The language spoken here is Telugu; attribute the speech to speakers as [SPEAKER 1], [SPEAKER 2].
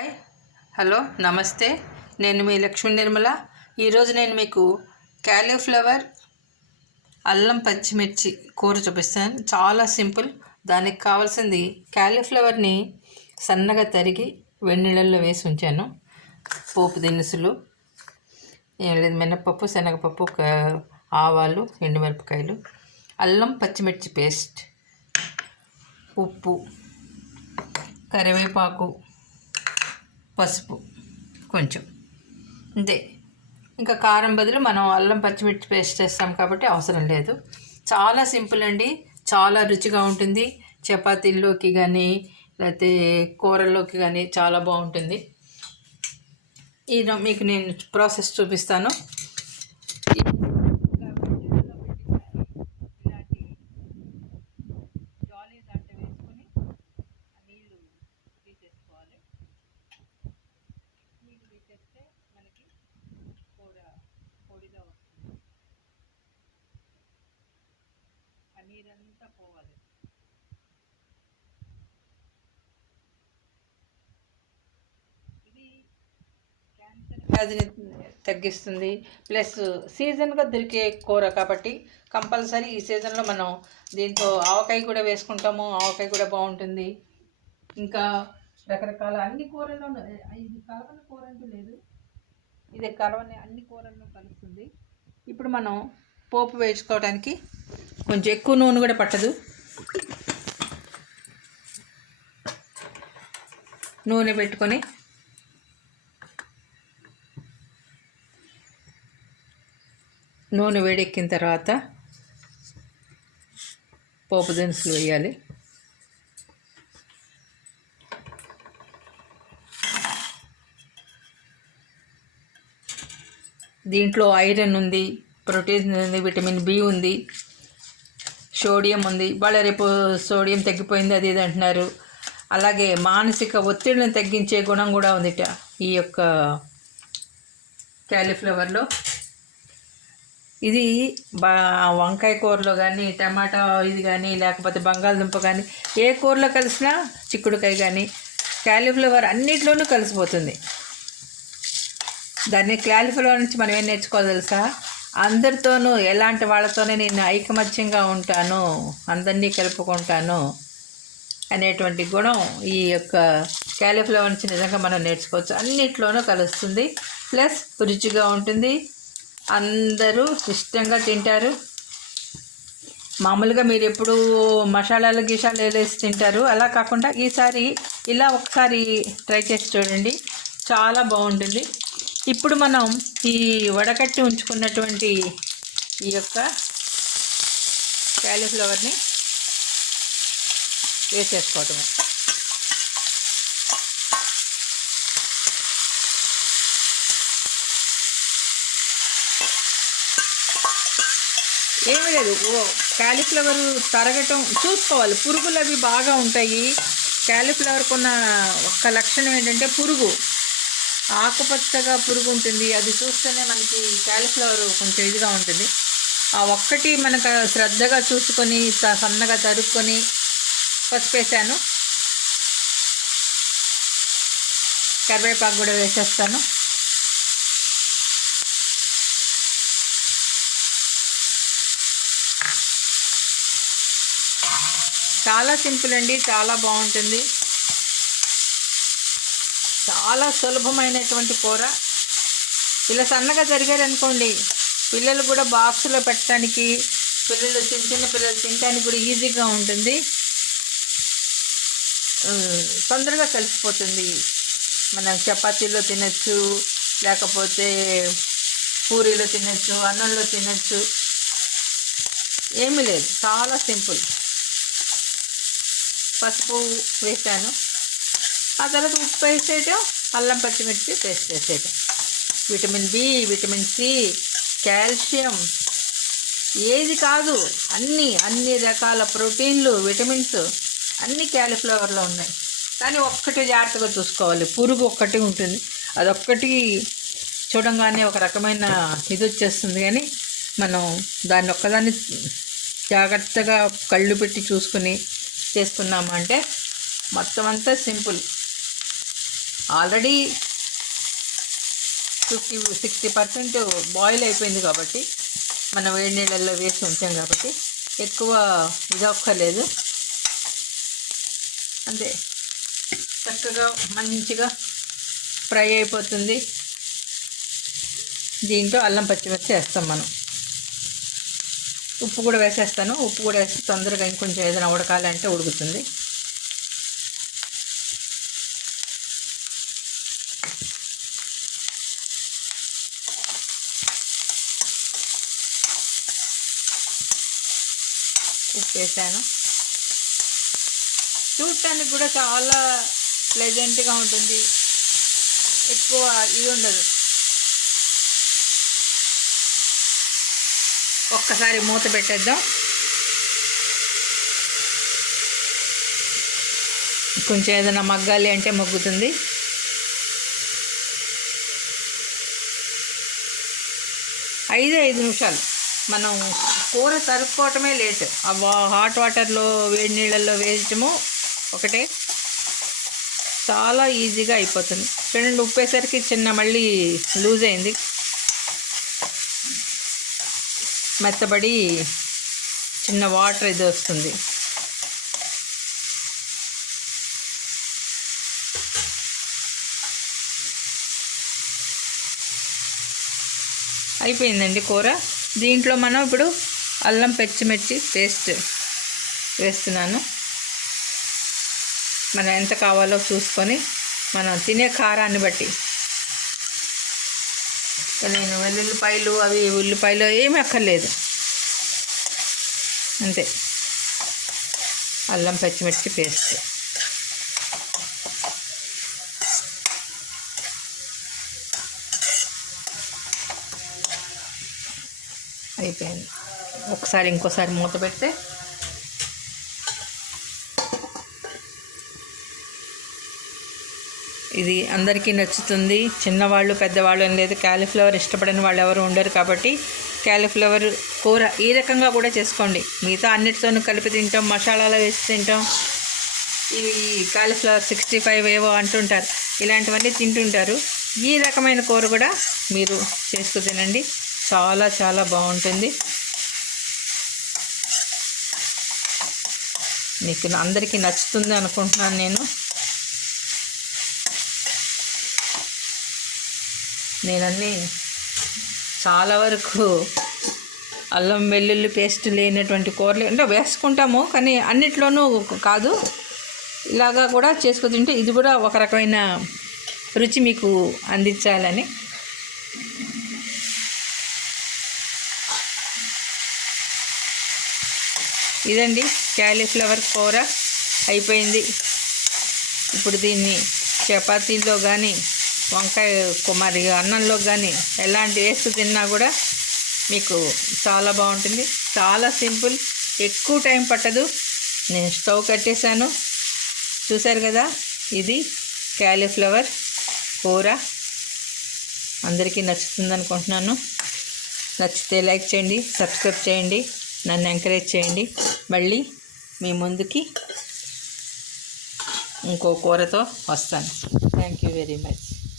[SPEAKER 1] హాయ్ హలో నమస్తే. నేను మీ లక్ష్మీ నిర్మల. ఈరోజు నేను మీకు క్యాలీఫ్లవర్ అల్లం పచ్చిమిర్చి కూర చూపిస్తాను. చాలా సింపుల్. దానికి కావాల్సింది క్యాలీఫ్లవర్ని సన్నగా తరిగి వెన్నీళ్ళల్లో వేసి ఉంచాను. పోపు దినుసులు ఏం లేదు మినప్పప్పు శనగపప్పు ఆవాలు ఎండుమిరపకాయలు అల్లం పచ్చిమిర్చి పేస్ట్ ఉప్పు కరివేపాకు పసుపు కొంచెం. అంతే. ఇంకా కారం బదులు మనం అల్లం పచ్చిమిర్చి పేస్ట్ చేస్తాం కాబట్టి అవసరం లేదు. చాలా సింపుల్ అండి. చాలా రుచిగా ఉంటుంది. చపాతీల్లోకి కానీ లేకపోతే కూరల్లోకి కానీ చాలా బాగుంటుంది. ఈ మీకు నేను ప్రాసెస్ చూపిస్తాను జాలీ దాంట్లో వేసుకొని ఆ నీళ్ళు తీసేసుకోవాలి నీళ్ళు తీసేస్తే మనకి కూర పొడిగా వస్తుంది ఆ పోవాలి. ఇది క్యాన్సర్ వ్యాధిని తగ్గిస్తుంది. ప్లస్ సీజన్గా దొరికే కూర కాబట్టి కంపల్సరీ ఈ సీజన్లో మనం దీంతో ఆవకాయ కూడా వేసుకుంటాము. ఆవకాయ కూడా బాగుంటుంది. ఇంకా రకరకాల అన్ని కూరల్లో ఇది కలవని కూర అంటూ లేదు. ఇది కలవని అన్ని కూరల్లో కలుస్తుంది. ఇప్పుడు మనం పోపు వేసుకోవడానికి కొంచెం ఎక్కువ నూనె కూడా పట్టదు. నూనె పెట్టుకొని నూనె వేడెక్కిన తర్వాత పోపు దినుసులు వేయాలి. దీంట్లో ఐరన్ ఉంది. ప్రోటీన్ ఉంది విటమిన్ బి ఉంది సోడియం ఉంది. వాళ్ళ రేపు సోడియం తగ్గిపోయింది అది ఇది అంటున్నారు. అలాగే మానసిక ఒత్తిడిని తగ్గించే గుణం కూడా ఉందిట ఈ యొక్క క్యాలీఫ్లవర్లో. ఇది బా వంకాయ కూరలో కానీ టమాటా ఇది కానీ లేకపోతే బంగాళదుంప కానీ ఏ కూరలో కలిసినా చిక్కుడుకాయ కానీ క్యాలీఫ్లవర్ అన్నిట్లోనూ కలిసిపోతుంది. దాన్ని క్యాలీఫ్లవర్ నుంచి మనం ఏం నేర్చుకోవాలి తెలుసా? అందరితోనూ ఎలాంటి వాళ్ళతోనే నేను ఐకమత్యంగా ఉంటాను అందరినీ కలుపుకుంటాను అనేటువంటి గుణం ఈ యొక్క క్యాలీఫ్లవర్ నుంచి నిజంగా మనం నేర్చుకోవచ్చు. అన్నిట్లోనూ కలుస్తుంది. ప్లస్ రుచిగా ఉంటుంది. అందరూ ఇష్టంగా తింటారు. మామూలుగా మీరు ఎప్పుడు మసాలాలు గిషాలు వేసి తింటారు. అలా కాకుండా ఈసారి ఇలా ఒకసారి ట్రై చేసి చూడండి. చాలా బాగుంటుంది. ఇప్పుడు మనం ఈ వడకట్టి ఉంచుకున్నటువంటి ఈ యొక్క క్యాలీఫ్లవర్ని వేసేసుకోవటమే ఏమి లేదు. క్యాలీఫ్లవర్ తరగటం చూసుకోవాలి. పురుగులు అవి బాగా ఉంటాయి. క్యాలీఫ్లవర్కి ఉన్న ఒక్క లక్షణం ఏంటంటే పురుగు. ఆకుపచ్చగా పురుగు ఉంటుంది అది చూస్తేనే మనకి క్యాలిఫ్లవర్ కొంచెం ఇదిగా ఉంటుంది. ఆ ఒక్కటి మనకు శ్రద్ధగా చూసుకొని స- సన్నగా తరుక్కొని పసిపేసాను. కరివేపాకు కూడా వేసేస్తాను. చాలా సింపుల్ అండి. చాలా బాగుంటుంది. చాలా సులభమైనటువంటి కూర. ఇలా సన్నగా జరిగారనుకోండి పిల్లలు కూడా బాక్స్లో పెట్టడానికి పిల్లలు చిన్న చిన్న పిల్లలు తినడానికి కూడా ఈజీగా ఉంటుంది. తొందరగా కలిసిపోతుంది. మనం చపాతీలో తినచ్చు లేకపోతే పూరీలో తినచ్చు అన్నంలో తినచ్చు. ఏమీ లేదు. చాలా సింపుల్. పసుపు వేసాను ఆ తర్వాత ఉప్పు వేసేయటం అల్లం పచ్చిమిర్చి paste వేసేయటం. Vitamin B vitamin C calcium ఏది కాదు అన్ని అన్ని రకాల ప్రోటీన్లు విటమిన్స్ అన్ని క్యాలీఫ్లవర్లో ఉన్నాయి. కానీ ఒక్కటి జాగ్రత్తగా చూసుకోవాలి. పురుగు ఒక్కటి ఉంటుంది. అదొక్కటి చూడంగానే ఒక రకమైన ఇది వచ్చేస్తుంది. కానీ మనం దాన్ని ఒక్కదాన్ని జాగ్రత్తగా కళ్ళు పెట్టి చూసుకుని చేసుకున్నామంటే మొత్తం అంతా simple. Already fifty sixty percent boil అయిపోయింది కాబట్టి మనం వేడి నీళ్ళల్లో వేసి ఉంచాం కాబట్టి ఎక్కువ ఇది అంతే. చక్కగా మంచిగా ఫ్రై అయిపోతుంది. దీంట్లో అల్లం పచ్చిమిర్చి వేస్తాం మనం. ఉప్పు కూడా వేసేస్తాను. ఉప్పు కూడా వేస్తే తొందరగా ఇంకొంచెం ఏదైనా ఉడకాలంటే ఉడుకుతుంది. ఉప్పు చేశాను. చూడటానికి కూడా చాలా ప్లెజెంట్గా ఉంటుంది. ఎక్కువ ఇది ఉండదు. ఒక్కసారి మూత పెట్టేద్దాం. కొంచెం ఏదైనా మగ్గాలి అంటే మగ్గుతుంది. ఐదు ఐదు నిమిషాలు. మనం కూర తరుక్కోవటమే లేట్. ఆ వా- హాట్ వాటర్లో వేడి నీళ్ళల్లో వేయటము ఒకటే. చాలా ఈజీగా అయిపోతుంది. చూడండి ఉప్పేసరికి చిన్న మళ్ళీ లూజ్ అయింది. మెత్తబడి చిన్న వాటర్ ఇది వస్తుంది. అయిపోయిందండి కూర? దీంట్లో మనం ఇప్పుడు అల్లం పచ్చిమిర్చి పేస్ట్ వేస్తున్నాను. మనం ఎంత కావాలో చూసుకొని మనం తినే కారాన్ని బట్టి. నేను వెల్లుల్లిపాయలు అవి ఉల్లిపాయలు ఏమి అక్కర్లేదు. అంతే. అల్లం పచ్చిమిర్చి పేస్ట్ అయిపోయింది. ఒకసారి ఇంకోసారి మూత పెడితే ఇది అందరికీ నచ్చుతుంది. చిన్నవాళ్ళు పెద్దవాళ్ళు అని లేదు. క్యాలీఫ్లవర్ ఇష్టపడని వాళ్ళు ఎవరు ఉండరు కాబట్టి క్యాలీఫ్లవర్ కూర ఈ రకంగా కూడా చేసుకోండి. మిగతా అన్నిటితోనూ కలిపి తింటాం మసాలాలో వేసి తింటాం. ఇవి క్యాలీఫ్లవర్ సిక్స్టీ ఫైవ్ ఏవో అంటుంటారు. ఇలాంటివన్నీ తింటుంటారు. ఈ రకమైన కూర కూడా మీరు చేసుకు తినండి. చాలా చాలా బాగుంటుంది. మీకు అందరికీ నచ్చుతుంది అనుకుంటున్నాను నేను. నేనన్నీ చాలా వరకు అల్లం వెల్లుల్లి పేస్ట్ లేనటువంటి కూరలు అంటే వేసుకుంటాము కానీ అన్నిట్లోనూ కాదు. ఇలాగా కూడా చేసుకుని తింటే ఇది కూడా ఒక రకమైన రుచి మీకు అందించాలని ఇదండి క్యాలీఫ్లవర్ కూర అయిపోయింది. ఇప్పుడు దీన్ని చపాతీలో కానీ వంకాయ కుమారి అన్నంలో కానీ ఎలాంటి వేస్తూ తిన్నా కూడా మీకు చాలా బాగుంటుంది. చాలా సింపుల్ ఎక్కువ టైం పట్టదు. నేను స్టవ్ కట్టేశాను. చూశారు కదా ఇది క్యాలీఫ్లవర్ కూర. అందరికీ నచ్చుతుంది అనుకుంటున్నాను నచ్చితే లైక్ చేయండి సబ్స్క్రైబ్ చేయండి. నన్ను ఎంకరేజ్ చేయండి. మళ్ళీ మీ ముందుకి ఇంకో కూరతో వస్తాను. Thank you very much